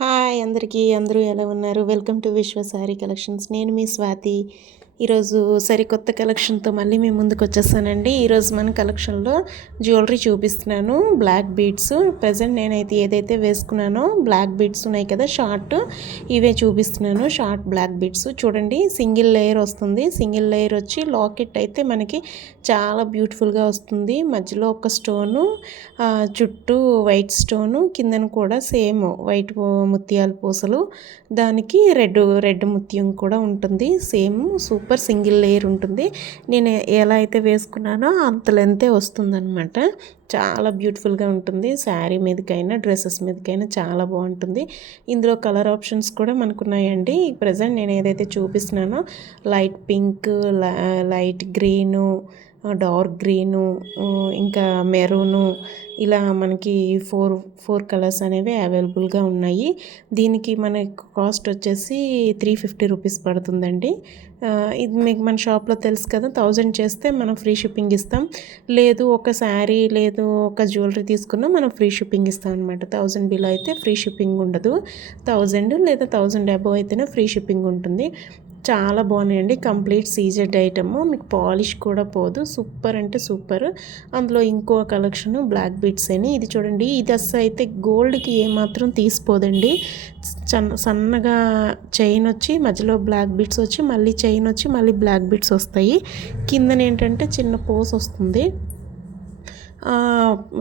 Hi అందరికీ అందరూ ఎలా ఉన్నారు? వెల్కమ్ టు విశ్వ శారీ కలెక్షన్స్. నేను మీ స్వాతి. ఈరోజు సరికొత్త కలెక్షన్తో మళ్ళీ మీ ముందుకు వచ్చేసానండి. ఈరోజు మన కలెక్షన్లో జ్యువెలరీ చూపిస్తున్నాను. బ్లాక్ బీడ్స్ ప్రజెంట్ నేనైతే ఏదైతే వేసుకున్నానో బ్లాక్ బీడ్స్ ఉన్నాయి కదా షార్ట్, ఇవే చూపిస్తున్నాను. షార్ట్ బ్లాక్ బీడ్స్ చూడండి, సింగిల్ లేయర్ వస్తుంది. సింగిల్ లేయర్ వచ్చి లాకెట్ అయితే మనకి చాలా బ్యూటిఫుల్గా వస్తుంది. మధ్యలో ఒక స్టోను, చుట్టూ వైట్ స్టోను, కిందన కూడా సేమ్ వైట్ ముత్యాల పూసలు, దానికి రెడ్ ముత్యం కూడా ఉంటుంది. సేమ్ సూపర్ సింగిల్ లేయర్ ఉంటుంది. నేను ఎలా అయితే వేసుకున్నానో అంత లెంతే వస్తుందన్నమాట. చాలా బ్యూటిఫుల్గా ఉంటుంది. శారీ మీదకైనా డ్రెస్సెస్ మీదకైనా చాలా బాగుంటుంది. ఇందులో కలర్ ఆప్షన్స్ కూడా మనకు ఉన్నాయండి. ప్రజెంట్ నేను ఏదైతే చూపిస్తున్నానో light pink, light green, dark green, ఇంకా మెరూను, ఇలా మనకి ఫోర్ కలర్స్ అనేవి అవైలబుల్గా ఉన్నాయి. దీనికి మనకు కాస్ట్ వచ్చేసి 350 రూపీస్ పడుతుందండి. ఇది మీకు మన షాప్లో తెలుసు కదా, 1000 చేస్తే మనం ఫ్రీ షిప్పింగ్ ఇస్తాం. లేదు ఒక శారీ లేదు ఒక జ్యువెలరీ తీసుకున్నా మనం ఫ్రీ షిప్పింగ్ ఇస్తాం అనమాట. 1000 బిలో అయితే ఫ్రీ షిప్పింగ్ ఉండదు. 1000 లేదా 1000 అబోవ్ అయితేనే ఫ్రీ షిప్పింగ్ ఉంటుంది. చాలా బాగున్నాయండి. కంప్లీట్ సీజెడ్ ఐటమ్, మీకు పాలిష్ కూడా పోదు. సూపర్ అంటే సూపర్. అందులో ఇంకో కలెక్షన్ బ్లాక్ బీడ్స్ అని, ఇది చూడండి. ఇది అస్సలు అయితే గోల్డ్కి ఏమాత్రం తీసిపోదండి. సన్నగా చైన్ వచ్చి మధ్యలో బ్లాక్ బీడ్స్ వచ్చి మళ్ళీ చైన్ వచ్చి మళ్ళీ బ్లాక్ బీడ్స్ వస్తాయి. కిందన ఏంటంటే చిన్న పోస్ వస్తుంది.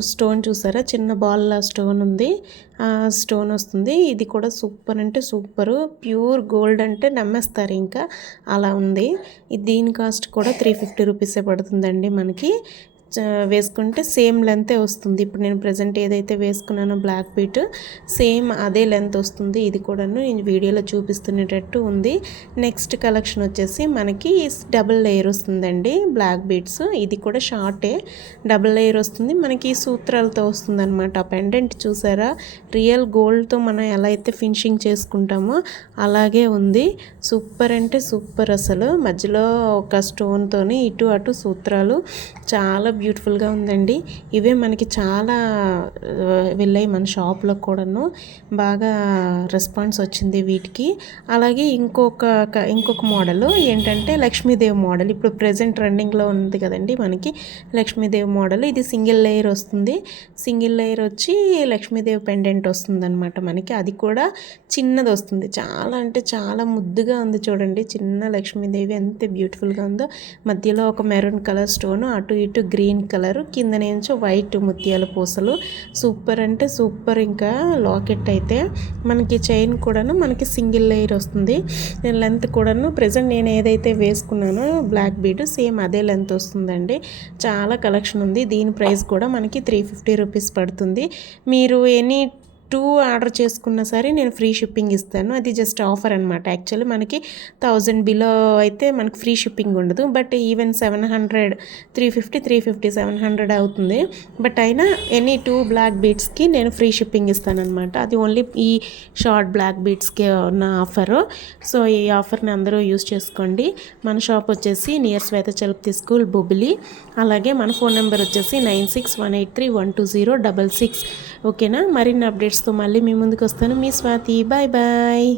స్టోన్ చూసారా, చిన్న బాల్ స్టోన్ ఉంది, స్టోన్ వస్తుంది. ఇది కూడా సూపర్ అంటే సూపరు. ప్యూర్ గోల్డ్ అంటే నమ్మేస్తారు ఇంకా, అలా ఉంది. దీని కాస్ట్ కూడా 350 రూపీసే పడుతుందండి. మనకి వేసుకుంటే సేమ్ లెంతే వస్తుంది. ఇప్పుడు నేను ప్రజెంట్ ఏదైతే వేసుకున్నానో బ్లాక్ బీట్ సేమ్ అదే లెంత్ వస్తుంది. ఇది కూడాను నేను వీడియోలో చూపిస్తున్నట్టు ఉంది. నెక్స్ట్ కలెక్షన్ వచ్చేసి మనకి డబుల్ లేయర్ వస్తుందండి బ్లాక్ బీట్స్. ఇది కూడా షార్టే, డబుల్ లేయర్ వస్తుంది. మనకి సూత్రాలతో వస్తుంది అనమాట. ఆ పెండెంట్ చూసారా, రియల్ గోల్డ్తో మనం ఎలా అయితే ఫినిషింగ్ చేసుకుంటామో అలాగే ఉంది. సూపర్ అంటే సూపర్. అసలు మధ్యలో ఒక స్టోన్తోని ఇటు అటు సూత్రాలు, చాలా బ్యూటిఫుల్గా ఉందండి. ఇవే మనకి చాలా వెళ్ళాయి మన షాప్లో కూడాను. బాగా రెస్పాన్స్ వచ్చింది వీటికి. అలాగే ఇంకొక మోడల్ ఏంటంటే లక్ష్మీదేవి మోడల్. ఇప్పుడు ప్రజెంట్ ట్రెండింగ్లో ఉంది కదండి మనకి లక్ష్మీదేవి మోడల్. ఇది సింగిల్ లేయర్ వస్తుంది. సింగిల్ లేయర్ వచ్చి లక్ష్మీదేవి పెండెంట్ వస్తుంది అనమాట మనకి. అది కూడా చిన్నది వస్తుంది. చాలా అంటే చాలా ముద్దుగా ఉంది చూడండి. చిన్న లక్ష్మీదేవి ఎంత బ్యూటిఫుల్గా ఉందో. మధ్యలో ఒక మెరూన్ కలర్ స్టోన్, అటు ఇటు గ్రీన్ కలర్, కింద నుంచి వైట్ ముత్యాల పూసలు. సూపర్ అంటే సూపర్. ఇంకా లాకెట్ అయితే మనకి చైన్ కూడాను మనకి సింగిల్ లేయర్ వస్తుంది. లెంత్ కూడాను ప్రజెంట్ నేను ఏదైతే వేసుకున్నానో బ్లాక్ బీడ్ సేమ్ అదే లెంత్ వస్తుందండి. చాలా కలెక్షన్ ఉంది. దీని ప్రైస్ కూడా మనకి 350 రూపీస్ పడుతుంది. మీరు ఎనీ 2 ఆర్డర్ చేసుకున్నా సరే నేను ఫ్రీ షిప్పింగ్ ఇస్తాను. అది జస్ట్ ఆఫర్ అనమాట. యాక్చువల్లీ మనకి 1000 బిలో అయితే మనకి ఫ్రీ షిప్పింగ్ ఉండదు. బట్ ఈవెన్ 700, 350 700 అవుతుంది. బట్ అయినా ఎనీ 2 బ్లాక్ బీడ్స్కి నేను ఫ్రీ షిప్పింగ్ ఇస్తానమాట. అది ఓన్లీ ఈ షార్ట్ బ్లాక్ బీడ్స్కి ఉన్న ఆఫరు. సో ఈ ఆఫర్ని అందరూ యూస్ చేసుకోండి. మన షాప్ వచ్చేసి నియర్ శ్వేత చలపతి స్కూల్, బొబ్బిలి. అలాగే మన ఫోన్ నెంబర్ వచ్చేసి 9618312066. ఓకేనా? మరిన్ని అప్డేట్స్తో మళ్ళీ మీ ముందుకు వస్తాను. మీ స్వాతి. Bye bye.